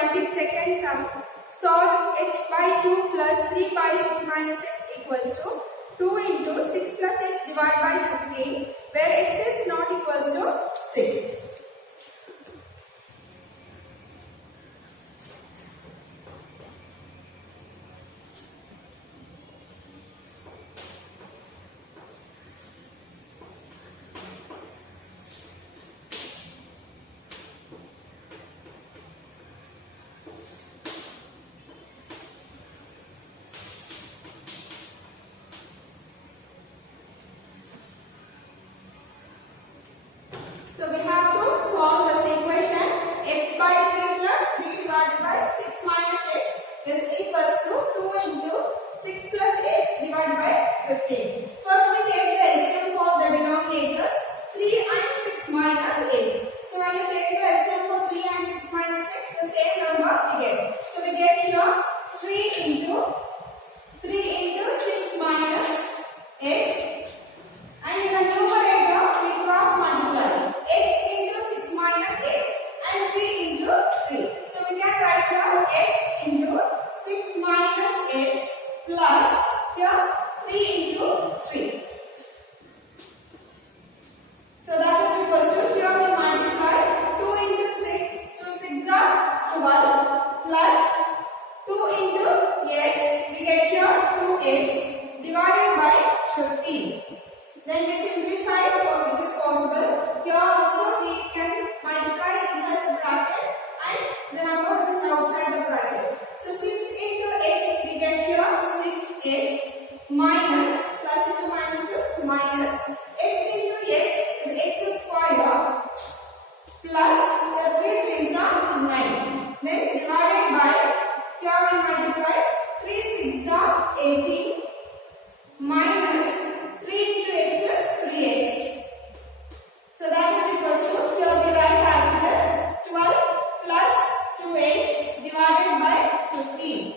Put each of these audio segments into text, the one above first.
22nd sum. Solve x by 2 plus 3 by 6 minus x equals to 2 into 6 plus x divided by 15, where x is not equals to 6. So we have to solve this equation. X by 3 plus 3 divided by 6 minus x is equals to 2 into 6 plus x divided by 15. First we take the LCM for the denominators, 3 and 6 minus x. So when you take the LCM for 3 and 6 minus x, the same number we get. So we get here 3 into 6 minus x, and in the numerator we cross multiply x into 6 minus x and 3 into 3. So we can write here x into 6 minus x plus here 3 into 3. So that is equal to, here we multiply 2 into 6, 2 6 are 12 plus 2 into x, we get here 2x divided by 15. Then we simplify which is possible. Here also we can multiply inside the bracket and the number which is outside the bracket. So 6 into x, we get here 6x minus, plus into minus is minus, x into x is x square plus the 3 3s are 9. Then divided by, here we multiply 3 6 are 18 minus 3 into x is 3x. So that is equal to, here we write as it is 12 plus 2x divided by 15.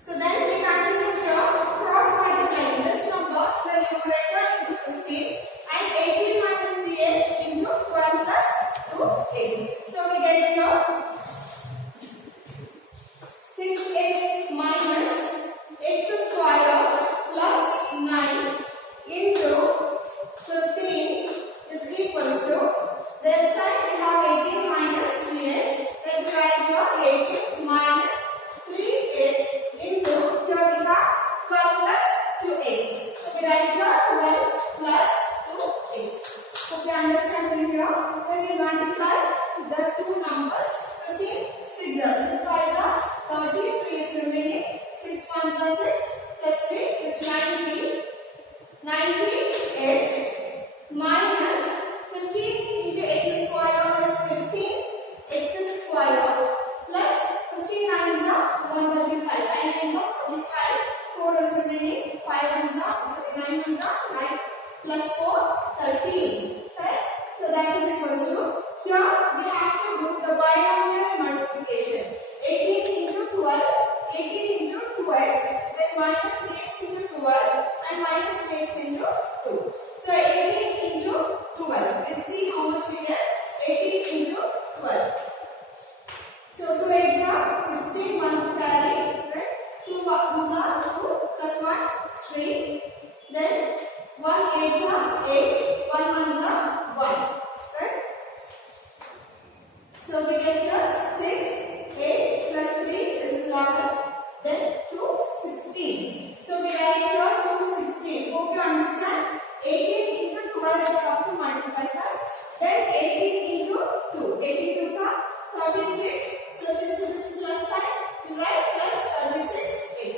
So then we continue here, cross multiplying this number in the numerator into 15 and 18 minus 3x into 12 plus 2x. So we get here 6x minus x square plus 9 into 15 is equals to, that side we have 18 minus 3x, then we write here 18 minus 3x into, here we have 12 plus 2x. So we write here 12 plus 2x. So we understand here, then we multiply the two numbers, 15 6 are 6 5s are 30, 3 is remaining, 6 1s are 6 plus 3 is 90. 90x minus 15 into x square is 15 x square plus 15 nines are 135, 9 nines are 45, 4 is remaining, 5 ones are 9 ones are 9 plus 4 13. Correct? So that is equal to, here we have to do the binomial multiplication, 18 into 12, 18 into 2x, then minus 3x into 12 and minus 3x into 2. So 18 into 12. Let's see how much we get. 18 into 12. So 2 eggs are 16, 1 carry, right? 2 ones are 2 plus 1, 3. Then 1 eggs are 8, 1 ones are 1. Right? So we get here 6, 8 plus 3 is 11. Then 2, 16. So we write here 2, 16. Hope you understand. 18 into 12 we have to multiply first. Then 18 into 2. 18 2s are 36. So since it is plus sign, we write plus 36x.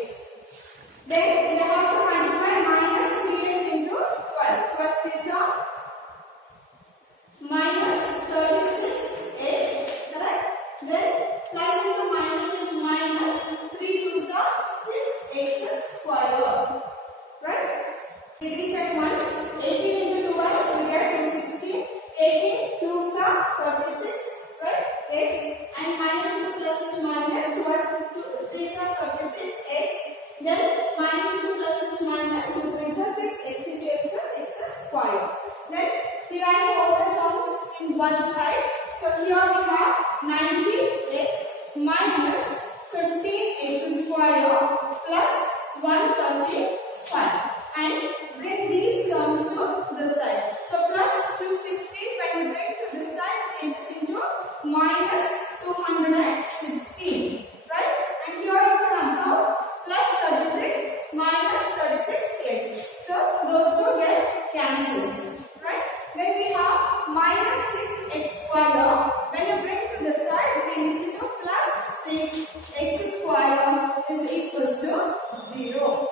Then we have to multiply minus 3x into 12. 12 3s are minus 36x. Correct? Then plus into minus is minus 3 2s are 6x square. Right? We recheck once. 18 into 12 we get 216. 18 2s are 36. Right? X. And minus into plus is minus 12 3s are 36x. Then minus into plus is minus 2 3s are 6. X into x is x square. Then we write all the terms in one side. So here we have 90x minus 216, right? And here you can observe plus 36 minus 36x. So those two get cancels, right? Then we have minus 6x square. When you bring to the side, change into plus 6x square is equals to 0.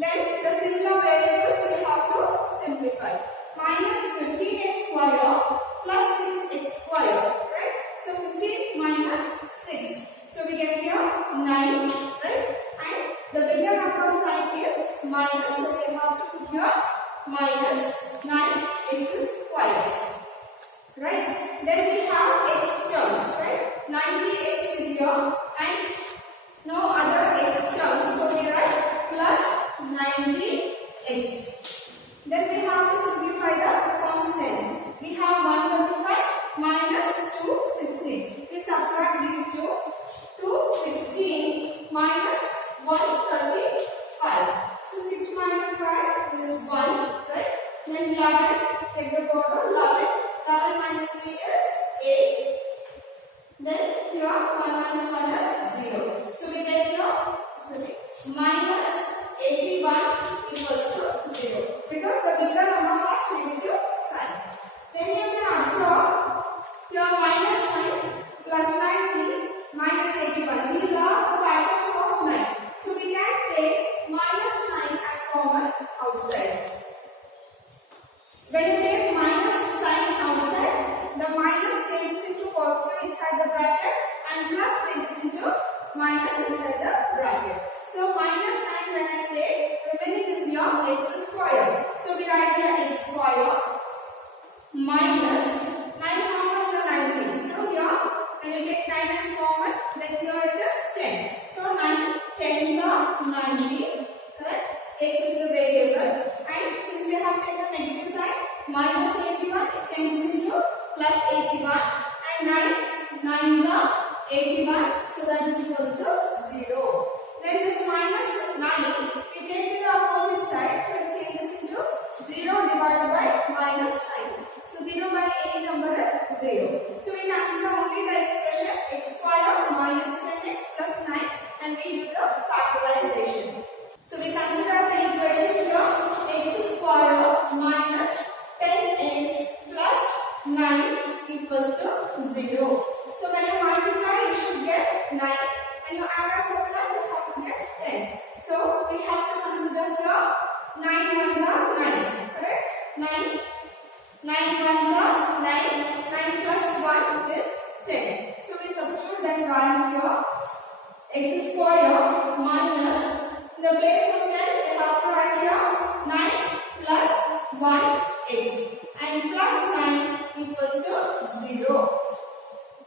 Then the similar variables we have to simplify. Minus 15x square plus 6x square, right? So 15 minus 6. So we get here 9, right? And the bigger number sign is minus, so we have to put here minus 9x square, right? Then we have x terms, right? 90x is here and no other x terms, so we write plus 90x. Then we have to simplify the constants. We have 125 minus 216. We subtract these two. 216 minus 135. So 6 minus 5 is 1, right? Then 11, take the border, 11. 11 minus 3 is 8. Then here 1 minus 1 is 0. So we get here minus 81 equals to 0. Because the bigger number has negative sign. Then you can observe here minus 9 plus 90 minus 81. These are the factors of 9. So we can take minus 9 as common outside. When you take minus sign outside, the minus changes into positive inside the bracket and plus changes into minus inside the bracket. So minus 9 when I take, remaining is here x square. So we write here x square minus 9 numbers are 90. So here when you take 9 as common, then here it is 10. So 9 tens are 90. Correct? X is the variable. And since we have taken negative sign, minus 81 it changes into plus 81. And 9 nines are 81. So that is equals to 0. Then this minus 9 we take to the opposite side, so it changes into 0 divided by minus 9. So 0 by any number is 0. So we consider only the expression x square minus 10x plus 9 and we do the factorization. So we consider the equation here x square minus 10x plus 9 equals to 0. So when you multiply you should get 9. When you add a circle you have to get 10. So we have to consider here 9 ones are 9, correct? 9 ones are 9. 9 plus 1 is 10. So we substitute that value here. X square minus, in the place of 10 we have to write here 9 plus 1x and plus 9 equals to 0.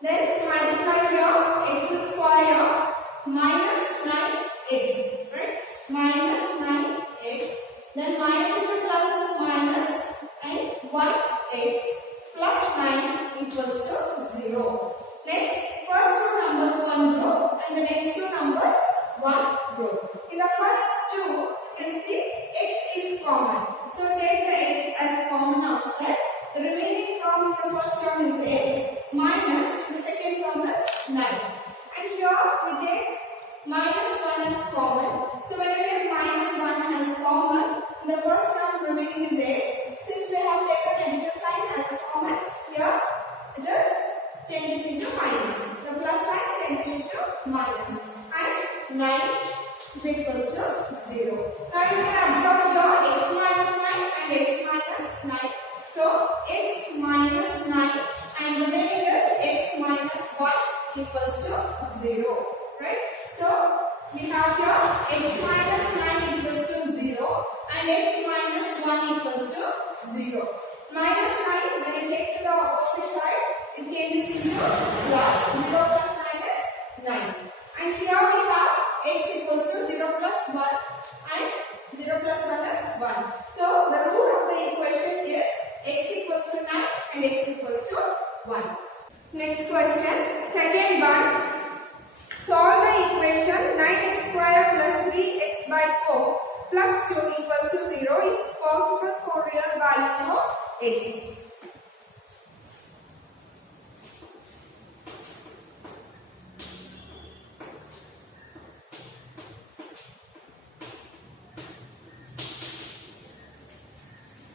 Then multiply here x square minus 9x, right? Minus 9x. Then minus into plus is minus and 1x plus 9 equals to 0. Next, first two numbers 1 row and the next two numbers 1 row. In the first two, you can see x is common. So take the x as common outside. The remaining term in the first term is x minus the second term is 9. And here we take minus 1 as common. So when we take minus 1 as common, the first term remaining is x. Since we have taken negative sign as common, here it is changes into minus. The plus sign changes into minus. And 9 is equals to 0. Now you can observe here x minus 9 and x minus 9. So x minus 9 and remaining is x minus 1 equals to 0. Right? So we have here x minus 9 equals to 0 and x minus 1 equals to 0. Minus 9 when you take to the opposite side it changes into plus. 0 plus 9 is 9. And here we have x equals to 0 plus 1 and 0 plus 1 is 1. So the root of the equation is x equals to 9 and x equals to 1. Next question, second one. Solve the equation 9x square plus 3x by 4 plus 2 equals to 0 if possible for real values of x.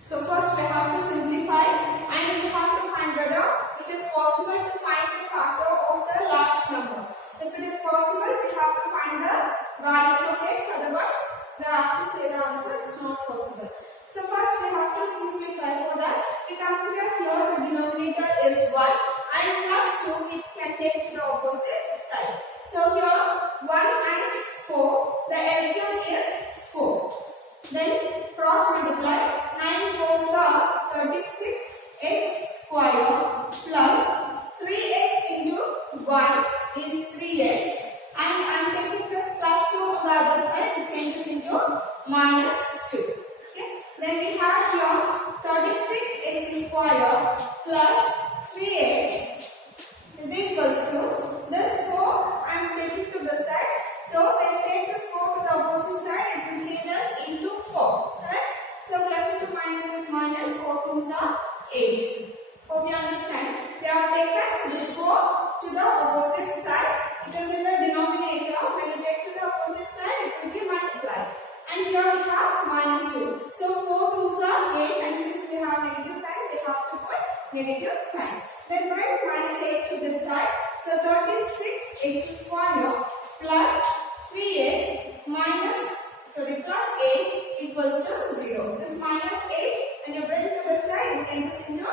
So first we have to simplify and we have to find whether it is possible to find the factor of the last number. If it is possible, we have to find the values of x, otherwise we have to say the answer it's not possible. So first we have to simplify. For that we consider here the denominator is 1 and plus 2 it can take to the opposite side. So here 1 and 4, the LCM is 4. Then cross multiply, 9 4s are 36x square plus 3x into 1 is 3x, and I am taking this plus 2 on the other side, it changes into minus 2. Okay. Then we have here 36x square plus 3x is equals to this 4 I am taking to the side. So when you take this 4 to the opposite side, it will change us into 4. Correct? So plus into minus is minus, 4 2s are 8. Hope you understand. We have taken this 4 to the opposite side. It is in the denominator. When you take to the opposite side, it will be multiplied. And here we have minus 2. So 4 2s are 8, and since we have negative sign, we have to put negative sign. Then write minus 8 to this side. So 36x square plus 3x plus 8 equals to 0. This minus 8 and you bring to the side, it changes into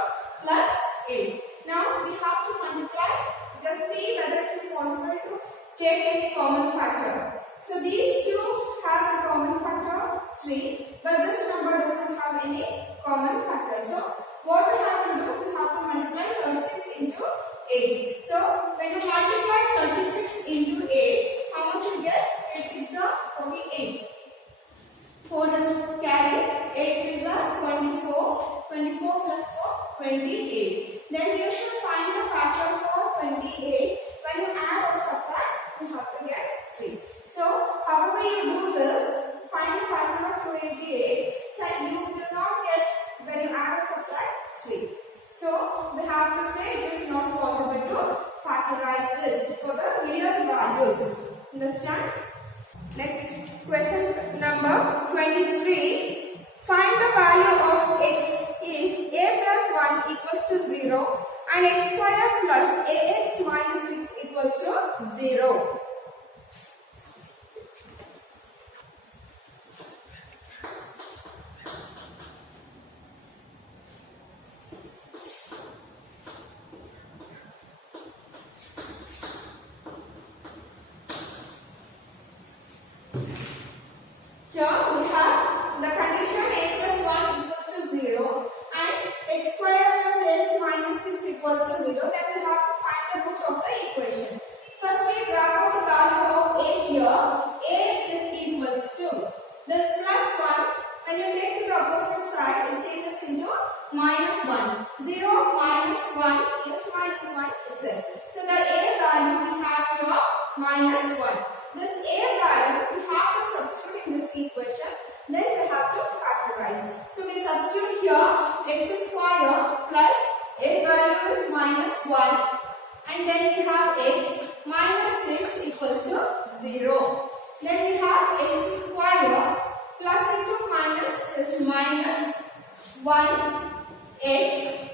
plus 8. Now we have to multiply. Just see whether it is possible to take any common factor. So these two have the common factor 3, but this number does not have any common factor. So what we have to do, we have to multiply 36 into 8. So when you multiply 36 into 8, how much you get? 8 6 are 48. 4 does carry, 8 3 are 24. 24 plus 4, 28. Then you should find the factor for 28. When you add or subtract, you have to get 3. So however you do this, find the factor of 288. So you will not get when you add or subtract 3. So we have to say it is not possible to factorize this for the real values. Understand? Next question number 23. Find the value of x if a plus 1 equals to 0 and x square plus ax minus 6 equals to 0. Here we have the condition a plus 1 equals to 0 and x square plus ax minus 6 equals to 0. Then we have to find the root of the equation. First we grab out the value of a here. A is equals to this plus 1. When you take to the opposite side, it changes into minus 1. 0 minus 1 is minus 1 itself. So the a value we have here minus 1. This a value we have to substitute in this equation. Then we have to factorize. So we substitute here x square plus a value is minus 1 and then we have x minus 6 equals to 0. Then we have x square plus into minus is minus 1 x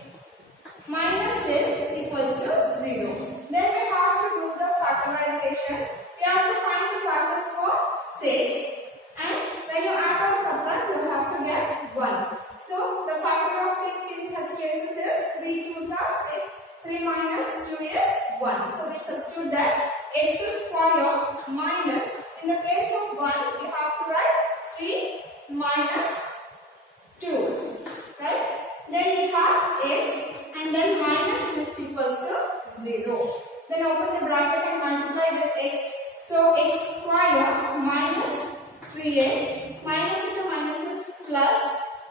minus 6 equals to 0. Then we have to do the factorization. We have to find the factors for 6 and when you add or subtract you have to get 1. So the factor of 6 in such cases is 3 2s are 6. 3 minus 2 is 1. So we substitute that x square minus, in the place of 1 we have to write 3 minus 2. Right? Then we have x and then minus 6 equals to 0. Then open the bracket and multiply with x. So x square minus 3x minus into minus is plus,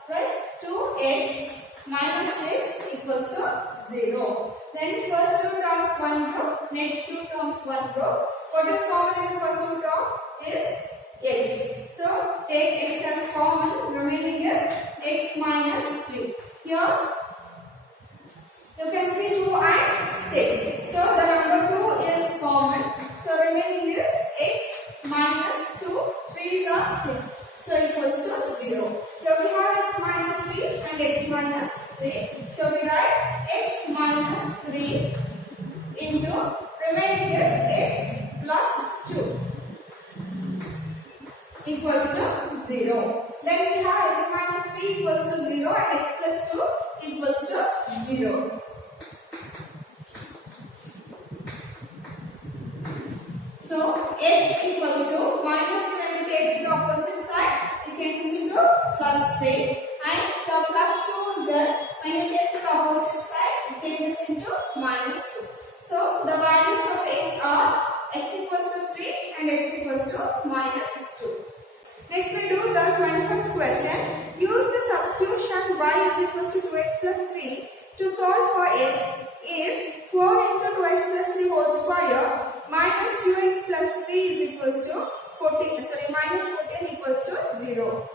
right? 2x minus 6 equals to 0. Then first two terms 1 row, next two terms 1 row. What is common in the first two terms is x. So take x as common, remaining is x minus 3. Here you can see 2 and 6. So the number 2 is common. So remaining is x minus 2, 3s are 6. So equals to 0. Here we have x minus 3 and remaining is x plus 2 equals to 0. Then we have x minus 3 equals to 0 and x plus 2 equals to 0. So x equals to minus, when we take to the opposite side, it changes into plus 3, and the plus 2 z, when you take to the opposite side, it changes into minus 2. So the values of x are x equals to 3 and x equals to minus 2. Next we do the 25th question. Use the substitution y is equals to 2x plus 3 to solve for x if 4 into 2x plus 3 whole square minus 2x plus 3 is equals to minus 14 equals to 0.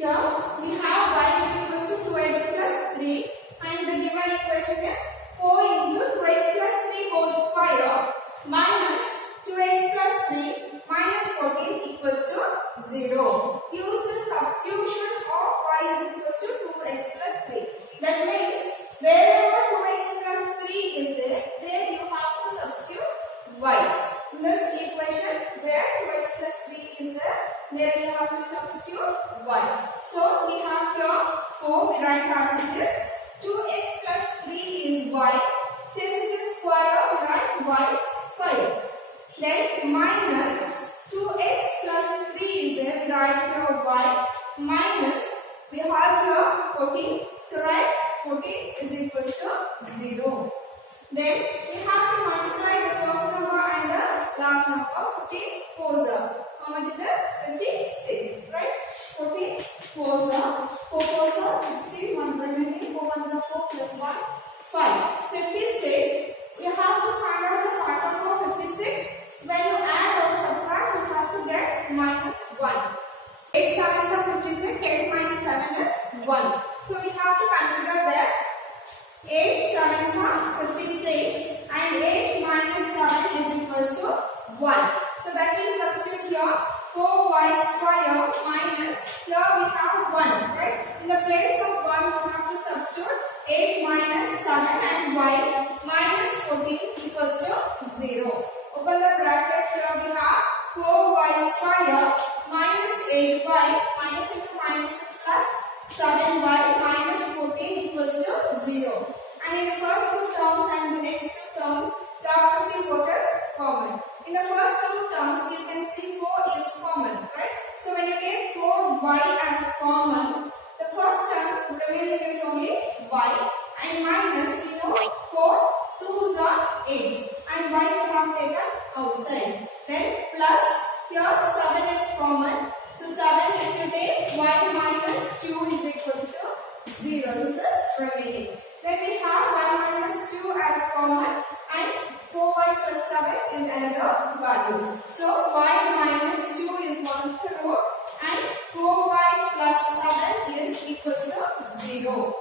Here we have y is equals to 2x plus 3 and the given equation is 4 into 2x plus 3 whole square minus 2x plus 3 minus 14 equals to 0. Use the substitution of y is equals to 2x plus 3. That means wherever 2x plus 3 is there you have to substitute y. In this equation where 2x plus 3 is there you have to substitute y. So we have here 4, we write as it is. 2x plus 3 is y. Since it is square, we write y square. Then minus 2x plus 3 is there, we write here y minus, we have here 14. So write 14 is equals to 0. Then we have to multiply the first number and the last number. 14 4s are. How much it is? 56, right? 14 4s are. 4 4s are 16. 1 remaining. 4 1s are 4 plus 1 5. 56. You have to find out the factor for 56. When you add or subtract, you have to get minus 1. 8 7s are 56. 8 minus 7 is 1. So we have to consider that 8 7s are 56 and 8 minus 7 is equals to 1. So that means substitute here 4y square minus, here we have 1, right? In the place of 1 we have to substitute 8 minus 7 and y minus 14 equals to 0. Open the bracket, here we have 4y square minus 8y minus into minus is plus 7y minus 14 equals to 0. And in the first two terms and the next two terms, you have to see what is common. In the first two terms, you can see 4 is common, right? So when you take 4y as common, the first term remaining is only y, and minus, we know 4 2s are 8, and y we have taken outside. Then plus, here 7 is common. So 7, if you take y minus 2 is equals to 0. This is remaining. Then we have y minus 2 as common and 4y plus 7 is another value. So y minus 2 is one of the root and 4y plus 7 is equals to 0.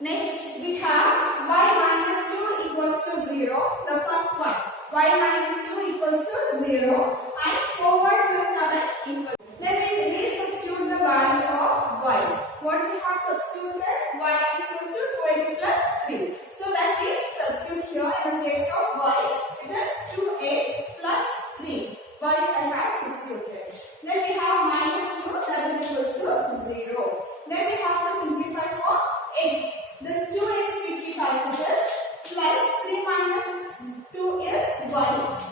Next we have y minus 2 equals to 0. The first one, y minus 2 equals to 0 and 4y plus 7 equals. Then we substitute the value of y. What we have substituted? Y is equals to 2x plus 3. So that we substitute here in the place of y. It is 2x plus 3. Y I have substituted. Then we have minus 2, that is equals to 0. Then we have to simplify for x. This 2x we keep as it is, plus 3 minus 2 is 1,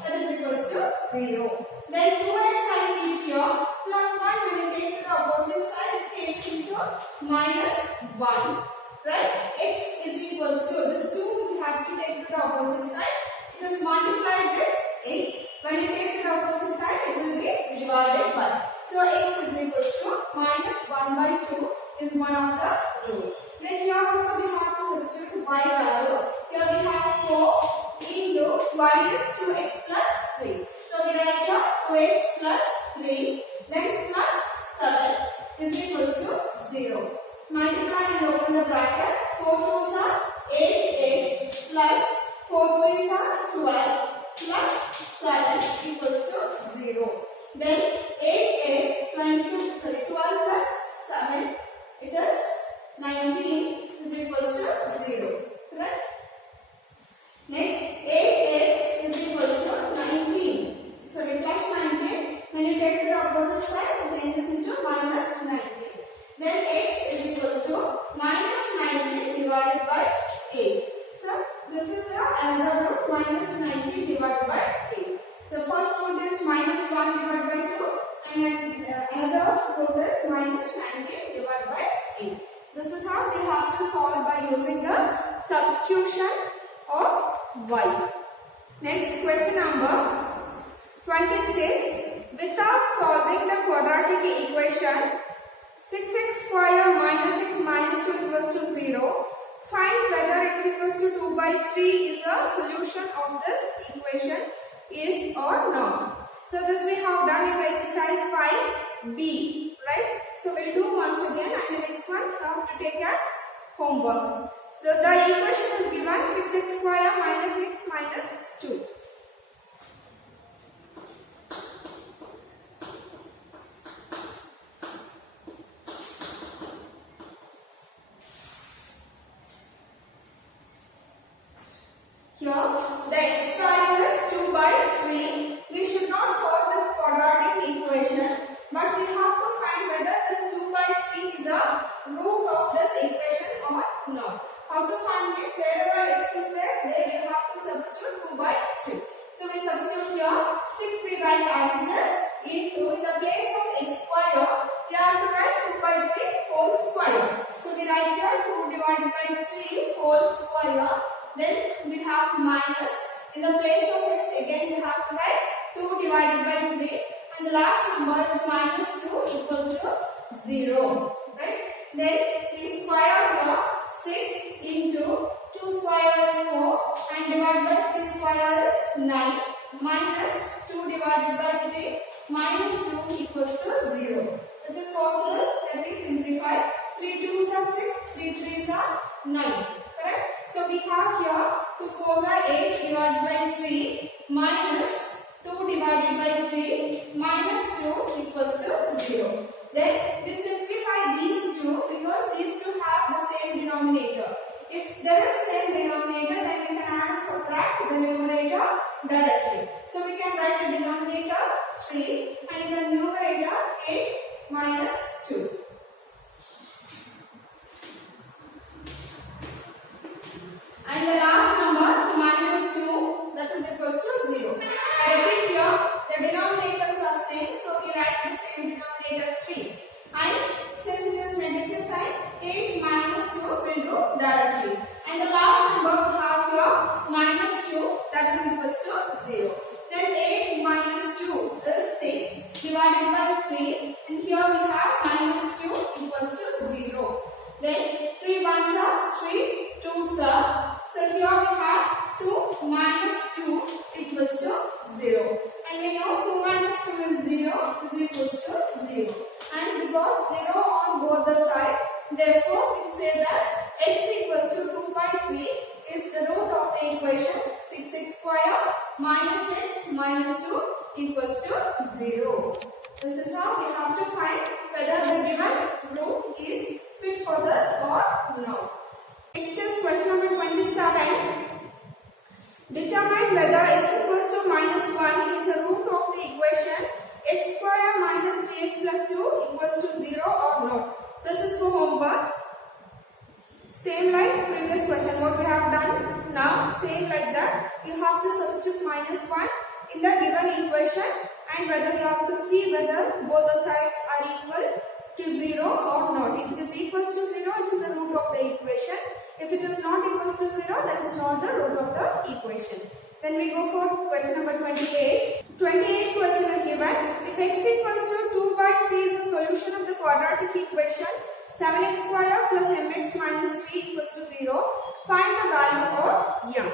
that is equals to 0. Then 2x I keep here, plus 1 when you take to the opposite side, it changes into minus 1, right? X is equals to, this 2 we have to take to the opposite side, it is multiplied with x. When you take to the opposite side, it will be divided by. So x is equals to minus 1 by 2 is one of the root. Then here also we have to substitute y is 2x plus 3. So we write here 2x plus 3 then plus 7 is equals to 0. Multiply and open the bracket. 4 2s are 8x plus 4 3s are 12 plus 7 equals to 0. Then 8x 12 plus 7 it is 19 is equals to 0. Correct? Next 8x is equals to 19. So we plus 19. When you take the opposite side it changes into minus 19. Then x is equals to minus 19 divided by 8. So this is another root minus 19 divided by 8. So first root is minus 1 divided by 2 and then another root is minus 19 divided by 8. This is how we have to solve by using the substitution of y. Next question number 26. Without solving the quadratic equation 6x square minus x minus 2 equals to 0. Find whether x equals to 2 by 3 is a solution of this equation, is or not. So this we have done in the exercise 5b, right? So we'll do once again and the next one we have to take as homework. So the equation is given 6x square minus x minus 2. Here, the x value is 2 by 3. We should not solve this quadratic equation, but we have to find whether this 2 by 3 is a root of this equation or not. How to find it? Wherever x is there we have to substitute 2 by 3. So we substitute here 6 we write as it is into, in the place of x square we have to write 2 by 3 whole square. So we write here 2 divided by 3 whole square. Then we have minus, in the place of x again we have to write 2 divided by 3 and the last number is minus 2 equals to 0. Right? Then we square here 6 into 2 square is 4 and divided by 3 square is 9 minus 2 divided by 3 minus 2 equals to 0. Which is possible. Let me simplify. 3 2s are 6, 3 3s are 9. Correct? So we have here 2 4s are 8 divided by 3 minus 2 divided by 3 minus 2 equals to 0. Then we simplify these two because these two have the same denominator. If there is same denominator then we can add and subtract the numerator directly. So we can write the denominator 3 and in the numerator 8 minus 2. And the last number minus 2 that is equals to 0. I repeat here the denominators are same so we write the same denominator 3. And since it is negative sign 8 minus 2 will do directly. And the last number we have here minus 2 that is equals to 0. Then 8 minus 2 is 6 divided by 3 and here we have minus 2 equals to 0. Then 3 ones are 3 2s are. So here we have 2 minus 2 equals to 0. And we know 2 minus 2 is 0 is equals to 0. And we got 0 on both the sides. Therefore, we can say that x equals to 2 by 3 is the root of the equation 6x square minus x minus 2 equals to 0. This is how we have to find whether the given root is fit for this or not. Next is question number 27. Determine whether x equals to minus 1 is a root of the equation x square minus 3x plus 2 equals to 0 or not. This is for homework. Same like previous question what we have done now, same like that. You have to substitute minus 1 in the given equation and whether you have to see whether both the sides are equal to 0 or not. If it is equals to 0, it is a root of the equation. If it is not equals to 0, that is not the root of the equation. Then we go for question number 28. 28th question is given. If x equals to 2 by 3 is the solution of the quadratic equation 7x square plus mx minus 3 equals to 0, find the value of m.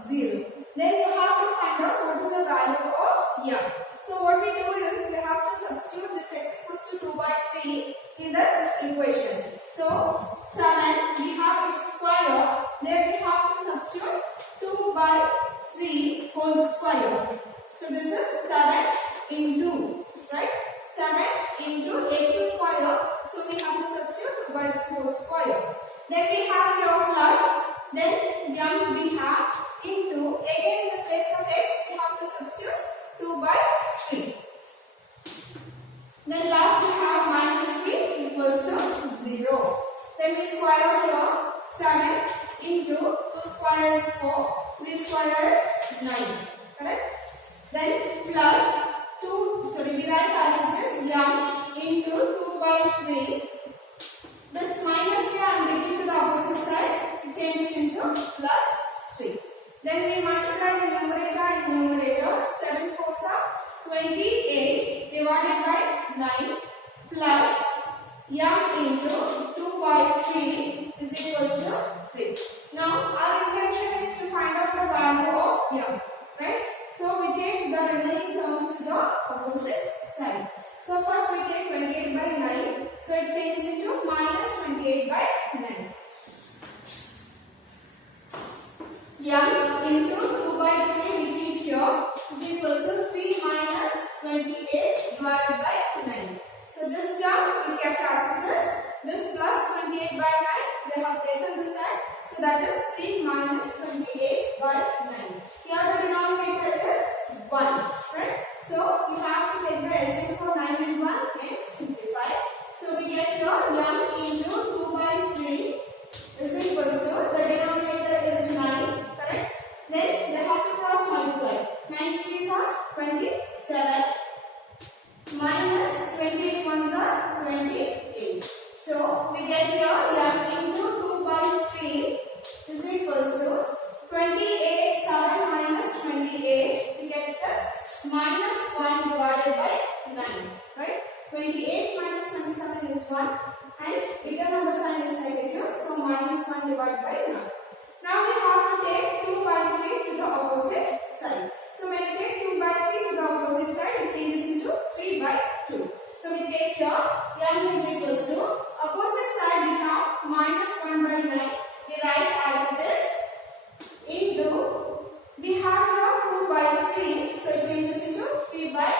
0. Then you have to find out what is the value of m. So what we do is we have to substitute this x equals to 2 by 3 in this equation. So 7 we have its square, then we have to substitute 2 by 3 whole square. So this is 7 into, right? 7 into x square. So we have to substitute 2 by 3 whole square. Then we have here plus, then m we have into, again in the place of x we have to substitute 2 by 3. Then last we have minus 3 equals to 0. Then we square here 7 into 2 square is 4, 3 square is 9. Correct? Then plus 2, sorry, we write as it is m into 2 by 3. This minus here I am taking to the opposite side, it changes into plus 3. Then we multiply the numerator and numerator. 7 4s are 28 divided by 9 plus m into 2 by 3 is equals to 3. Now our intention is to find out the value of m, right? So we take the remaining terms to the opposite side. So first we take 28 by 9. So it changes into minus 28 by 9. m into 2 by 3 we keep here is equals to 3 minus 28 divided by 9. So this term we kept as it is. This plus 28 by 9 we have taken this side. So that is 3 minus 28 by 9. Here the denominator is 1, right? So we have to take the LCM for 9 and 1 and simplify. So we get here m into 2 by 3 is equals to, the denominator is 9, correct? Then we have to cross multiply. 9 3s are 27 minus 28 1s are 28. So we get here m into 2 by 3 is equals to 28 7 minus 28. We get it as minus 1 divided by 9, right? 28 minus 27 is 1 and bigger number sign is negative, so minus 1 divided by 9. Now we have to take 2 by 3 to the opposite side. So when we take 2 by 3 to the opposite side, it changes into 3 by 2. So we take here m is equals to, opposite side we have minus 1 by 9. We write as it is into, we have here 2 by 3. So it changes into 3 by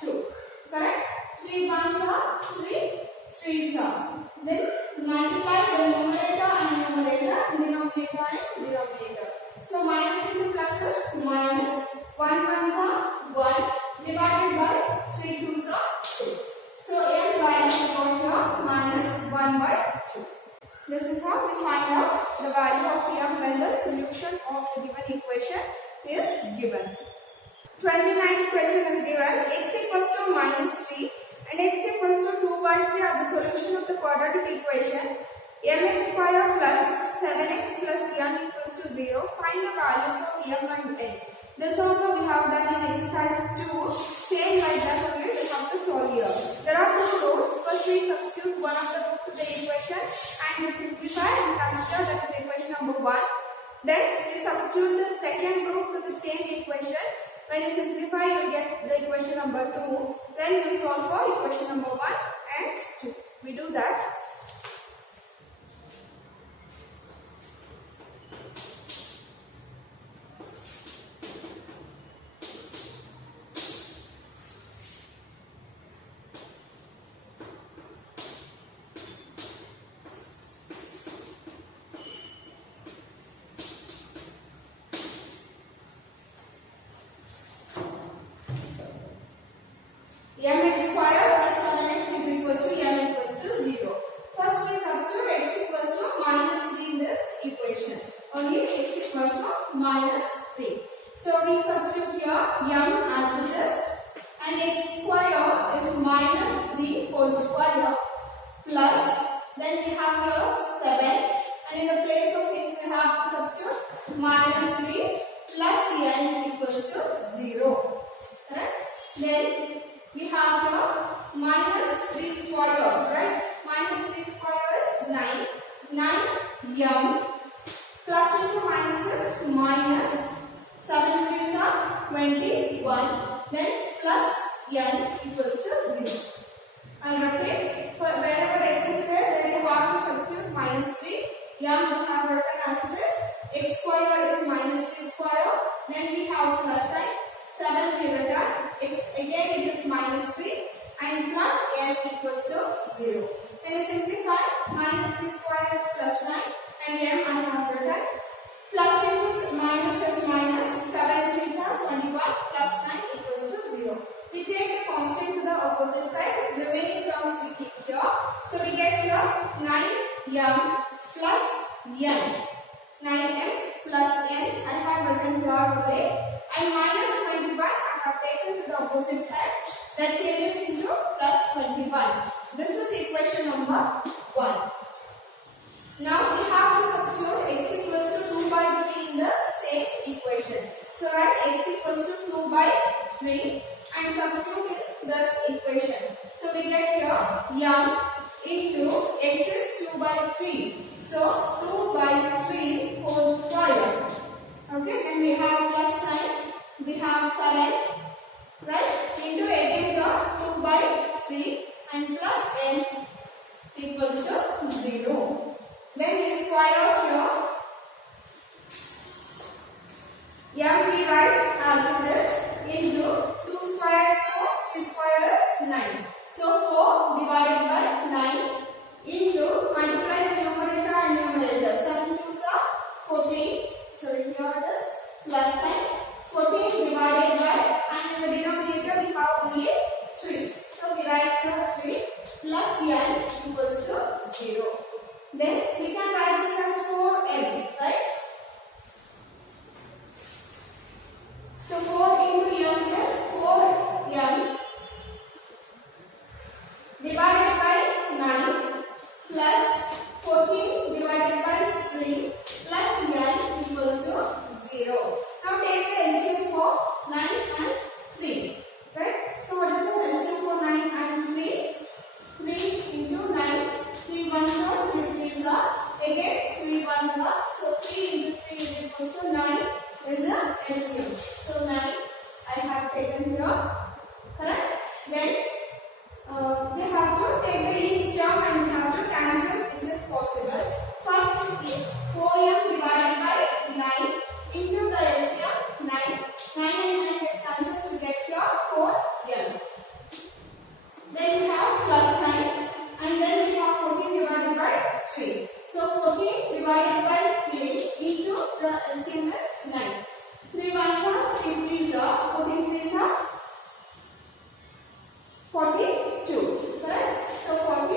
2. Correct? 3 1s are 3, 3s are. Then multiply the numerator and numerator, denominator and denominator. So minus into plus is minus, 1 1s are 1 divided by 3 2s are 6. So m value got here minus 1 by 2. This is how we find out the value of m when the solution of the given equation is given. 29th question is given, x equals to minus 3 and x equals to 2 by 3 are the solution of the quadratic equation mx square plus 7x plus n equals to 0. Find the values of m and n. This also we have done in exercise 2. Same like that only we have to solve here. There are 2 rows. First we substitute one of the rows to the equation and we simplify and consider that is equation number 1. Then we substitute the second row to the same equation. When you simplify, you get the equation number 2. Then you solve for equation number 1 and 2. We do that. mx square plus 7x is equals to m equals to 0. First we substitute x equals to minus 3 in this equation. Only x equals to minus 3. So we substitute here m as it is and x square is minus 3 whole square plus, then we have here 7 and in the place of x we have to substitute minus 3 plus n equals to 0. Right? Then we have here minus 3 square, right? Minus 3 square is 9. 9 m plus into minus is minus 7 we return x, again it is minus 3 and plus n equals to 0. When you simplify, minus 3 square is plus 9 and m I have written plus into minus is minus 7 3s are 21 plus 9 equals to 0. We take the constant to the opposite side, the remaining terms we keep here. So we get here 9m plus n. 9m plus n I have written here already, and minus 21 I have taken to the opposite side, that changes into plus 21. This is equation number 1. Now we have to substitute x equals to 2 by 3 in the same equation. So write x equals to 2 by 3 and substitute in this equation. So we get here m into x is 2 by 3. So 2 by 3 whole square. Okay, and we have plus sign. We have 7, right? Into again the 2 by 3 and plus n equals to 0. Then we square here. M we write as it is into 2 squares 4, 3 squares 9. So 4 divided by 9 into multiply the numerator and numerator. 7 2s are 14. So here it is plus sign. 14 divided by, and in the denominator we have only 3. So we write here 3 plus n equals to 0. Then we can write this as 4m, right? So 4 into m is 4m divided by 9 plus 14 divided by 3 plus n equals to 0. Now take the LCM for 9 and 3, right? So what is the LCM for 9 and 3? 3 into 9, 3 ones are, 3 threes are, again 3 ones are, so 3 into 3 is equals to 9 is a LCM. So 9 I have taken here, correct? Then we have to take the each term and we have to cancel which is possible. First 4m divided by 9 into the LCM 9. 9 and 9 get cancels, we get here 4m. Then we have plus sign and then we have 14 divided by 3. So 14 divided by 3 into the LCM is 9. 3 ones are, 3 threes are, 14 threes are 42. Correct? So 42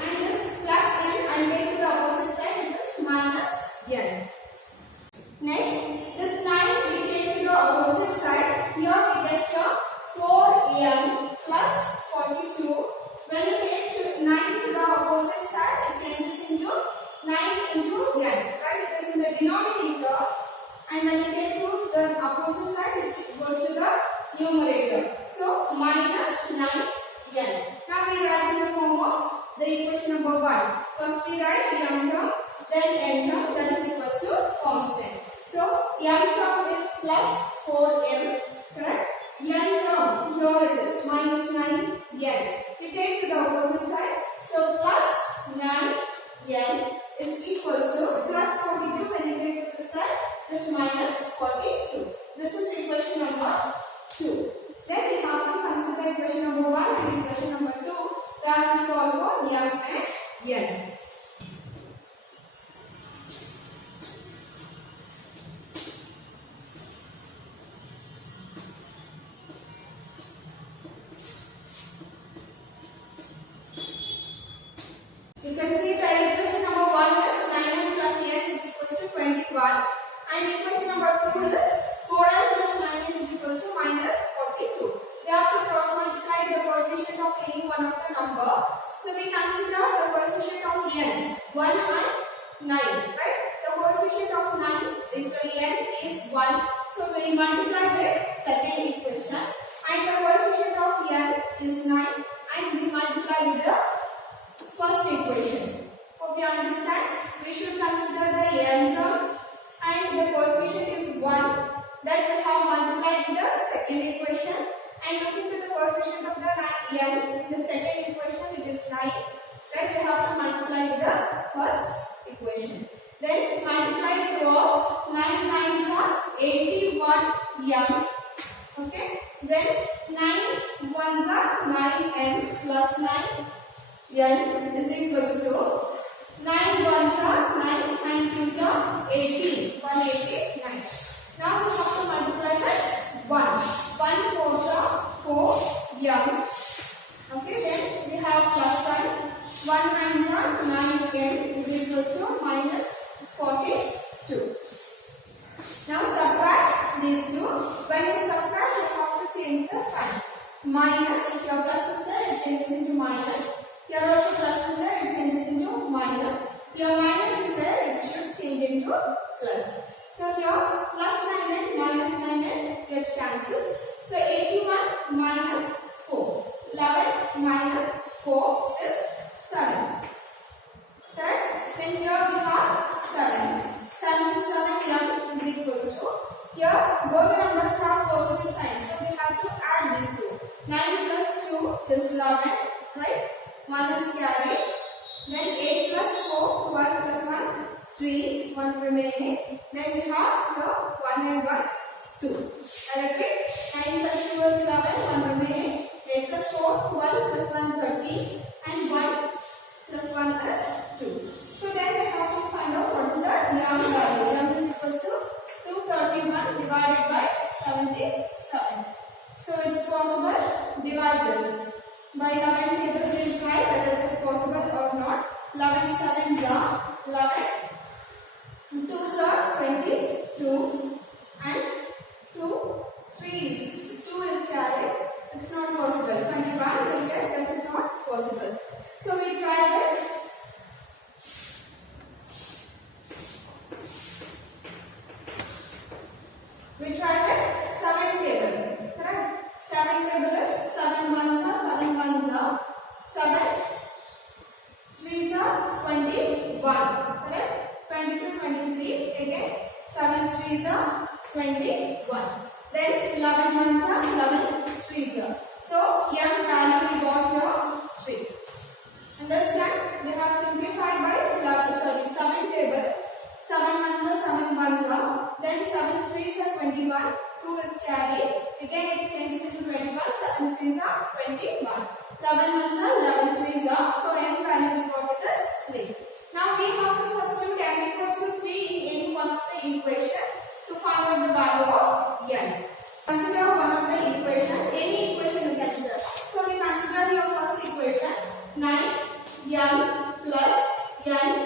and this plus n and take to the opposite side, it is minus n. Next, this 9 we take to the opposite side. Here we get the 4m plus 42. When you take 9 to the opposite side, it changes into 9 into n. Right? It is in the denominator. And when you take to the opposite side, it goes to the numerator. So minus 9n. Now we write in the form of the equation number 1. First we write m term, then n term, that is equals to constant. So m term is plus 4m, correct? N term, here it is minus 9n. We take to the opposite side. So plus 9n is equals to plus 42 when you take to the side. Is minus 42. This is equation number 2. Then we have to consider equation number 1 and equation number 2. That is solve for m and n. You can see the equation number 1 is 9m plus n is equals to 21. And equation number 2 is 4m plus 9n is equals to minus 42. We have to cross multiply the coefficient of any one of the number. So we consider the coefficient of n, 1 and 9, right? The coefficient of 9 is, n is 1. So we multiply with second equation. And the coefficient of n is 9 and we multiply with the first equation. Hope you understand. We should consider the n term. And the coefficient is 1, that we have multiplied with the second equation, and looking to the coefficient of the n in the second equation, it is 9, right? We have to multiply with the first equation. Then multiply through 9 change into plus. So here plus 9 and minus 9 and get cancels. So 81 minus 4. 11 minus 4 is 7. Correct? Then here we have 7. 7 is equals to. Here both the numbers have positive signs. So we have to add these two. 9 plus 2 is 11. Right? 1 is carried. Then 8 plus 4, 12 plus 1, 3, 1 remaining. Then we have here 1 and 1, 2. I repeat, 9 plus 2 is 11, 1 remaining. 8 plus 4, 12 plus 1, 13. And 1 plus 1 is 2. So then we have to find out what is the young value. Young is equals to 231 divided by 77. So it's possible, divide this. By 11 tables we will try whether it is possible or not. 11 sevens are 11, 2s are 22 and 2 3s. 2 is carried. It's not possible. 21 we get that is not possible. So we try it. We try with 7 table. Correct? 7 table is 7 ones are 7 ones are 7 3s are 21. Correct? 22, 23 again 7 3s are 21. Then 11 ones are 11 3s are. So young value we got here 3. Understand? We have simplified by 7 table. 7 ones are 7 ones are. Then 7 3s are 21. 2 is carried. Again it changes into 21. 7 3s are 21. 11 ones are 11 3s are. So n value we got it as 3. Now we have to substitute n equals to 3 in any one of the equation to find out the value of n. Consider one of the equation. Any equation we consider. So we consider your first equation 9 n plus n